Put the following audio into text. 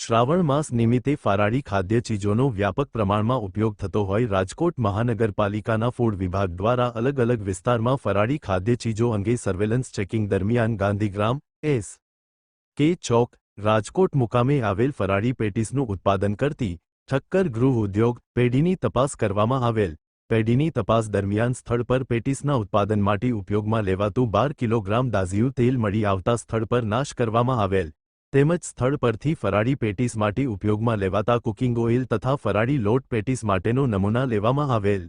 શ્રાવણ માસ નિમિત્તે ફરાળી ખાદ્ય ચીજોનો વ્યાપક પ્રમાણમાં ઉપયોગ થતો હોય રાજકોટ મહાનગરપાલિકાના ફૂડ વિભાગ દ્વારા અલગ અલગ વિસ્તારમાં ફરાળી ખાદ્ય ચીજો અંગે સર્વેલન્સ ચેકિંગ દરમિયાન ગાંધીગ્રામ એસ. કે. ચોક, રાજકોટ મુકામે આવેલ ફરાળી પેટીસનું ઉત્પાદન કરતી ઠક્કર ગૃહ ઉદ્યોગ પેઢીની તપાસ કરવામાં આવેલ. પેઢીની તપાસ દરમિયાન સ્થળ પર પેટીસના ઉત્પાદન માટે ઉપયોગમાં લેવાતું 12 કિલોગ્રામ દાઝિયું તેલ મળી આવતા સ્થળ પર નાશ કરવામાં આવેલ. તેમજ સ્થળ પરથી ફરાળી પેટીસ માટે ઉપયોગમાં લેવાતા કુકિંગ ઓઇલ તથા ફરાળી લોટ પેટીસ માટેનો નમૂના લેવામાં આવેલ.